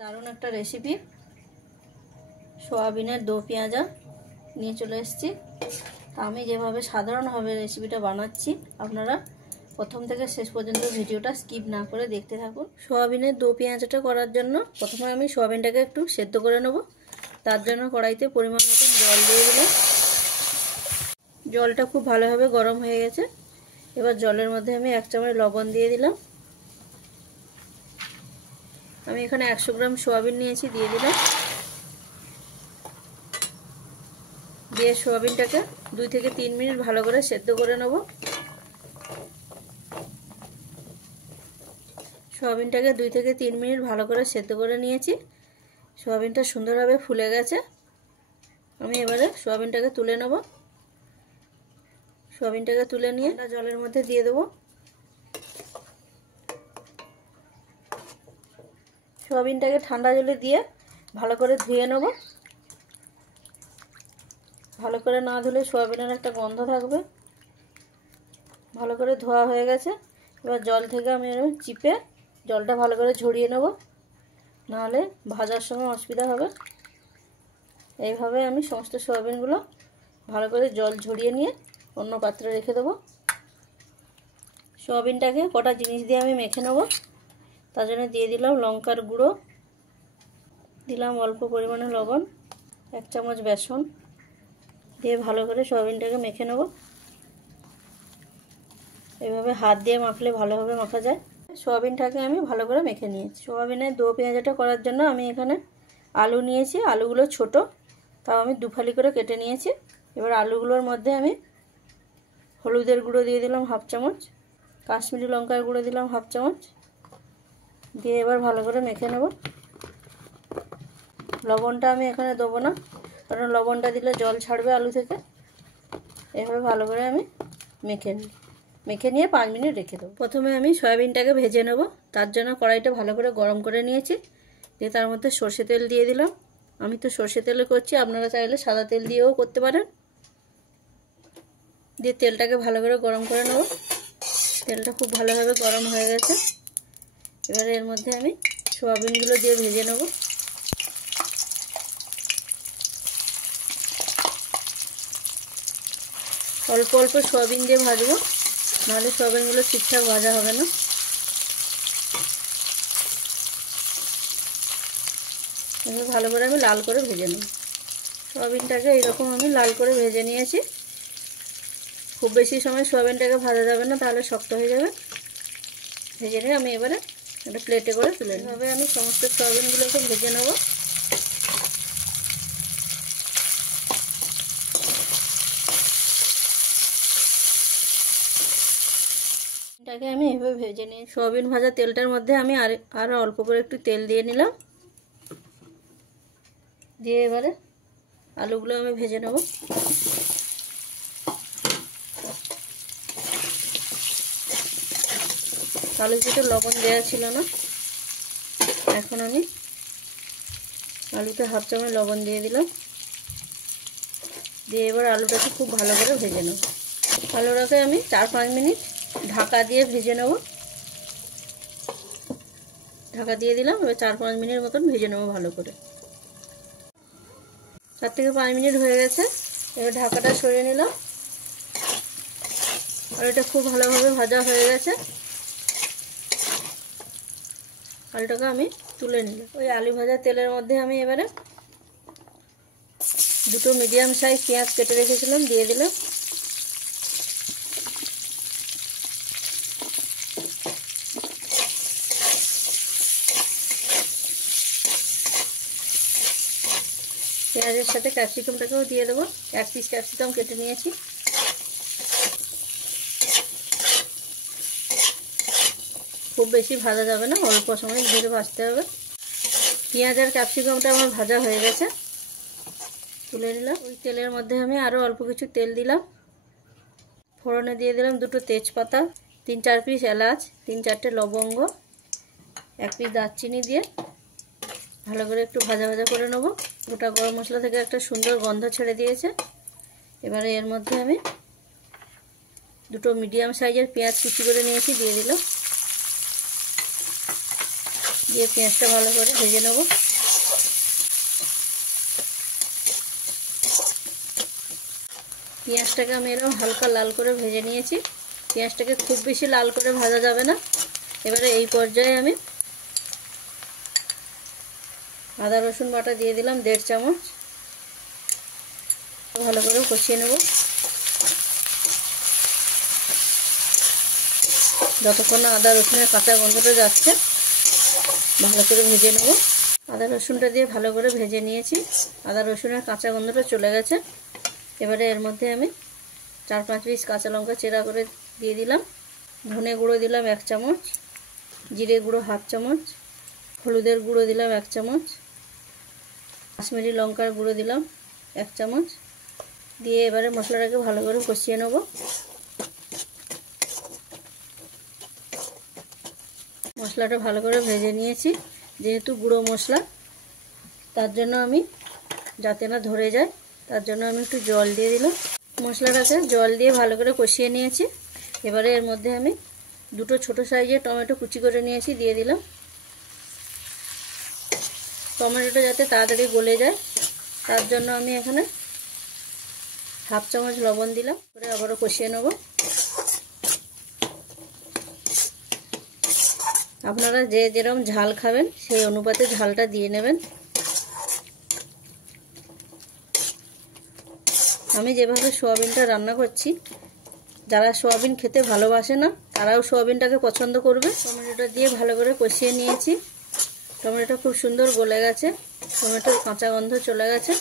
দারুণ একটা রেসিপি সোয়াবিনের দো পেঁয়াজা নিয়ে চলে এসেছি। আমি যেভাবে সাধারণভাবে রেসিপিটা বানাচ্ছি আপনারা প্রথম থেকে শেষ পর্যন্ত ভিডিওটা স্কিপ না করে দেখতে থাকুন। সোয়াবিনের দো পেঁয়াজাটা করার জন্য প্রথমে আমি সোয়াবিনটাকে একটু সেদ্ধ করে নেব। তার জন্য কড়াইতে পরিমাণ মতো জল দিয়ে দিলাম। জলটা খুব ভালোভাবে গরম হয়ে গেছে। এবার জলের মধ্যে আমি 1 চামচ লবণ দিয়ে দিলাম। আমি এখানে 100 গ্রাম সোয়াবিন নিয়েছি, দিয়ে দিলাম। দিয়ে সোয়াবিনটাকে 2 থেকে 3 মিনিট ভালো করে সেদ্ধ করে নেব। সোয়াবিনটাকে 2 থেকে 3 মিনিট ভালো করে সেদ্ধ করে নিয়েছি। সোয়াবিনটা সুন্দরভাবে ফুলে গেছে। আমি এবারে সোয়াবিনটাকে তুলে নেব। সোয়াবিনটাকে তুলে নিয়ে জলের মধ্যে দিয়ে দেবো। সোয়াবিনটাকে ঠান্ডা জলে দিয়ে ভালো করে ধুয়ে নেব। ভালো করে না ধুলে সোয়াবিনের একটা গন্ধ থাকবে। ভালো করে ধোয়া হয়ে গেছে। এবার জল থেকে আমি চিপে জলটা ভালো করে ঝরিয়ে নেব, নাহলে ভাজার সময় অসুবিধা হবে। এইভাবে আমি সমস্ত সোয়াবিনগুলো ভালো করে জল ঝরিয়ে নিয়ে অন্য পাত্রে রেখে দেবো। সোয়াবিনটাকে কটা জিনিস দিয়ে আমি মেখে নেব। তার জন্য দিয়ে দিলাম লঙ্কার গুঁড়ো, দিলাম অল্প পরিমাণে লবণ, 1 চামচ বেসন দিয়ে ভালো করে সোয়াবিনটাকে মেখে নেব। এইভাবে হাত দিয়ে মাখলে ভালোভাবে মাখা যায়। সোয়াবিনটাকে আমি ভালো করে মেখে নিয়েছি। সোয়াবিনের দো পেঁয়াজাটা করার জন্য আমি এখানে আলু নিয়েছি। আলুগুলো ছোট, তাও আমি 2 ফালি করে কেটে নিয়েছি। এবার আলুগুলোর মধ্যে আমি হলুদের গুঁড়ো দিয়ে দিলাম 1/2 চামচ, কাশ্মীরি লঙ্কার গুঁড়ো দিলাম 1/2 চামচ, দিয়ে এবার ভালো করে মেখে নেব। লবণটা আমি এখানে দেবো না, কারণ লবণটা দিলে জল ছাড়বে আলু থেকে। এভাবে ভালো করে আমি মেখে নিয়ে 5 মিনিট রেখে দেবো। প্রথমে আমি সয়াবিনটাকে ভেজে নেব। তার জন্য কড়াইটা ভালো করে গরম করে নিয়েছি। দিয়ে তার মধ্যে সর্ষে তেল দিয়ে দিলাম। আমি তো সর্ষে তেলে করছি, আপনারা চাইলে সাদা তেল দিয়েও করতে পারেন। দিয়ে তেলটাকে ভালো করে গরম করে নেব। তেলটা খুব ভালোভাবে গরম হয়ে গেছে। এবারে এর মধ্যে আমি সোয়াবিনগুলো দিয়ে ভেজে নেব। অল্প অল্প সোয়াবিন দিয়ে ভাজবো, নাহলে সোয়াবিনগুলো ঠিকঠাক ভাজা হবে না। এবার ভালো করে আমি লাল করে ভেজে নেব। সোয়াবিনটাকে এইরকম আমি লাল করে ভেজে নিয়েছি। খুব বেশি সময় সোয়াবিনটাকে ভাজা যাবে না, তাহলে শক্ত হয়ে যাবে। ভেজে নিয়ে আমি এবারে একটা প্লেটে করে তুলে নেব। এভাবে আমি সমস্ত সোয়াবিনগুলোকে ভেজে নেব। এটাকে আমি এভাবে ভেজে নিই। সোয়াবিন ভাজা তেলটার মধ্যে আমি আরও অল্প করে একটু তেল দিয়ে নিলাম। দিয়ে এবারে আলুগুলো আমি ভেজে নেব। আলুতে লবণ দেওয়া ছিল না, এখন আমি আলুতে 1/2 চামচ লবণ দিয়ে দিলাম। দিয়ে এবার আলুটাকে খুব ভালো করে ভেজে নেব। আলুটাকে আমি 4-5 মিনিট ঢাকা দিয়ে ভেজে নেব। ঢাকা দিয়ে দিলাম। এবার 4-5 মিনিট মতন ভেজে নেব ভালো করে। 4 থেকে 5 মিনিট হয়ে গেছে। এবার ঢাকাটা সরিয়ে নিলাম। আলুটা খুব ভালোভাবে ভাজা হয়ে গেছে। আলুটাকে আমি তুলে নিলাম। ওই আলু ভাজা তেলের মধ্যে আমি এবারে 2টো মিডিয়াম সাইজ পেঁয়াজ কেটে রেখেছিলাম, দিয়ে দিলাম। পেঁয়াজের সাথে ক্যাপসিকামটাকেও দিয়ে দেবো। 1 পিস ক্যাপসিকাম কেটে নিয়েছি। খুব বেশি ভাজা যাবে না, অল্প সময় ধরে ভাজতে হবে। পেঁয়াজ আর ক্যাপসিকামটা আমার ভাজা হয়ে গেছে, তুলে নিলাম। ওই তেলের মধ্যে আমি আরও অল্প কিছু তেল দিলাম। ফোড়নে দিয়ে দিলাম 2টো তেজপাতা, 3-4 পিস এলাচ, 3-4টে লবঙ্গ, 1 পিস দারচিনি দিয়ে ভালো করে একটু ভাজা ভাজা করে নেব। গোটা গরম মশলা থেকে একটা সুন্দর গন্ধ ছেড়ে দিয়েছে। এবারে এর মধ্যে আমি 2টো মিডিয়াম সাইজের পেঁয়াজ কুচি করে নিয়েছি, দিয়ে দিলাম। দিয়ে পেঁয়াজটা ভালো করে ভেজে নেব। পেঁয়াজটাকে আমি এরকম হালকা লাল করে ভেজে নিয়েছি। পেঁয়াজটাকে খুব বেশি লাল করে ভাজা যাবে না। এবারে এই পর্যায়ে আমি আদা রসুন বাটা দিয়ে দিলাম 1.5 চামচ। ভালো করে কষিয়ে নেব যতক্ষণ না আদা রসুনের কাঁচা গন্ধটা যাচ্ছে। ভালো করে ভেজে নেব। আদা রসুনটা দিয়ে ভালো করে ভেজে নিয়েছি। আদা রসুনের কাঁচা গন্ধটা চলে গেছে। এবারে এর মধ্যে আমি 4-5 পিস কাঁচা লঙ্কা চেরা করে দিয়ে দিলাম। ধনে গুঁড়ো দিলাম 1 চামচ, জিরে গুঁড়ো 1/2 চামচ, হলুদের গুঁড়ো দিলাম 1 চামচ, কাশ্মীরি লঙ্কার গুঁড়ো দিলাম 1 চামচ। দিয়ে এবারে মশলাটাকে ভালো করে কষিয়ে নেব। মশলাটা ভালো করে ভেজে নিয়েছি। যেহেতু গুঁড়ো মশলা, তার জন্য আমি যাতে না ধরে যায় তার জন্য আমি একটু জল দিয়ে দিলাম। মশলাটাকে জল দিয়ে ভালো করে কষিয়ে নিয়েছি। এবারে এর মধ্যে আমি 2টো ছোটো সাইজের টমেটো কুচি করে নিয়েছি, দিয়ে দিলাম। টমেটোটা যাতে তাড়াতাড়ি গলে যায় তার জন্য আমি এখানে 1/2 চামচ লবণ দিলাম। করে আবারও কষিয়ে নেব। আপনারা যে যেরকম ঝাল খাবেন সেই অনুপাতে ঝালটা দিয়ে নেবেন। আমি যেভাবে সোয়াবিনটা রান্না করছি, যারা সোয়াবিন খেতে ভালোবাসে না তারাও সোয়াবিনটাকে পছন্দ করবে। টমেটোটা দিয়ে ভালো করে কষিয়ে নিয়েছি। টমেটোটা খুব সুন্দর গলে গেছে, টমেটোর কাঁচা গন্ধ চলে গেছে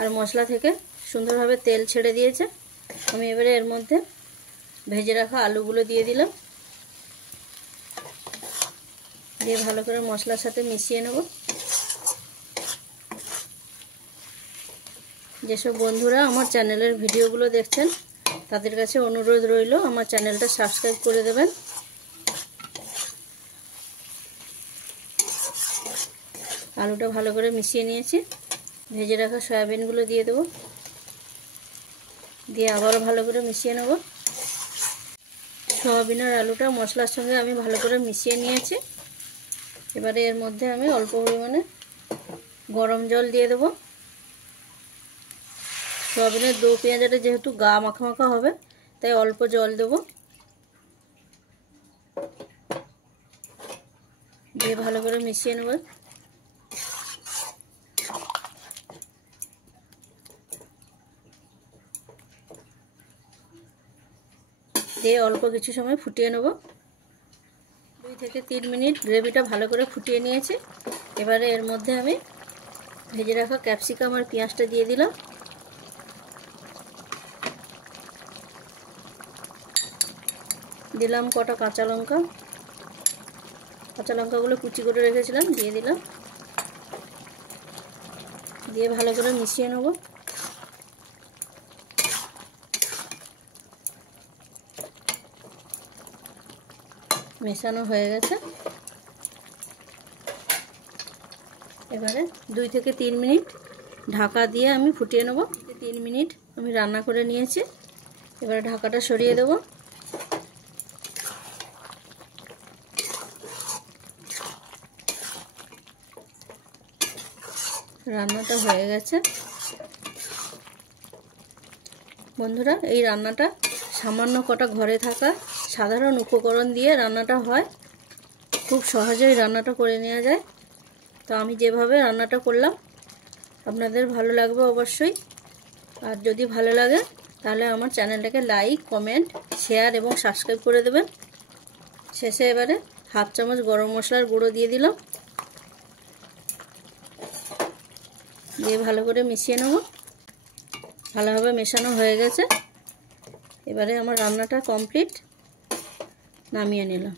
আর মশলা থেকে সুন্দরভাবে তেল ছেড়ে দিয়েছে। আমি এবারে এর মধ্যে ভেজে রাখা আলুগুলো দিয়ে দিলাম। দিয়ে ভালো করে মশলার সাথে মিশিয়ে নেব। যেসব বন্ধুরা আমার চ্যানেলের ভিডিওগুলো দেখছেন তাদের কাছে অনুরোধ রইল আমার চ্যানেলটা সাবস্ক্রাইব করে দেবেন। আলুটা ভালো করে মিশিয়ে নিয়েছি। ভেজে রাখা সয়াবিনগুলো দিয়ে দেবো। দিয়ে আবারও ভালো করে মিশিয়ে নেব। সয়াবিন আর আলুটা মশলার সঙ্গে আমি ভালো করে মিশিয়ে নিয়েছি। এবারে এর মধ্যে আমি অল্প পরিমাণে গরম জল দিয়ে দেবো। সয়াবিনের দো পেঁয়াজাটা যেহেতু গা মাখা মাখা হবে তাই অল্প জল দেবো। দিয়ে ভালো করে মিশিয়ে নেব। দিয়ে অল্প কিছু সময় ফুটিয়ে নেব। 2 থেকে 3 মিনিট গ্রেভিটা ভালো করে ফুটিয়ে নিয়েছি। এবারে এর মধ্যে আমি ভেজে রাখা ক্যাপসিকাম আর পেঁয়াজটা দিয়ে দিলাম। দিলাম কটা কাঁচা লঙ্কা। কাঁচা লঙ্কাগুলো কুচি করে রেখেছিলাম, দিয়ে দিলাম। দিয়ে ভালো করে মিশিয়ে নেব। মেশানো হয়ে গেছে। এবারে 2 থেকে 3 মিনিট ঢাকা দিয়ে আমি ফুটিয়ে নেব। 3 মিনিট আমি রান্না করে নিয়েছি। এবারে ঢাকাটা সরিয়ে দেব। রান্নাটা হয়ে গেছে। বন্ধুরা, এই রান্নাটা সামান্য কটা ঘরে থাকা সাধারণ উপকরণ দিয়ে রান্নাটা হয়। খুব সহজেই রান্নাটা করে নেওয়া যায়। তো আমি যেভাবে রান্নাটা করলাম আপনাদের ভালো লাগবে অবশ্যই। আর যদি ভালো লাগে তাহলে আমার চ্যানেলটাকে লাইক, কমেন্ট, শেয়ার এবং সাবস্ক্রাইব করে দেবেন। শেষে এবারে 1/2 চামচ গরম মশলার গুঁড়ো দিয়ে দিলাম। দিয়ে ভালো করে মিশিয়ে নেব। ভালোভাবে মেশানো হয়ে গেছে। এবারে আমার রান্নাটা কমপ্লিট। নামিয়ে নিলাম।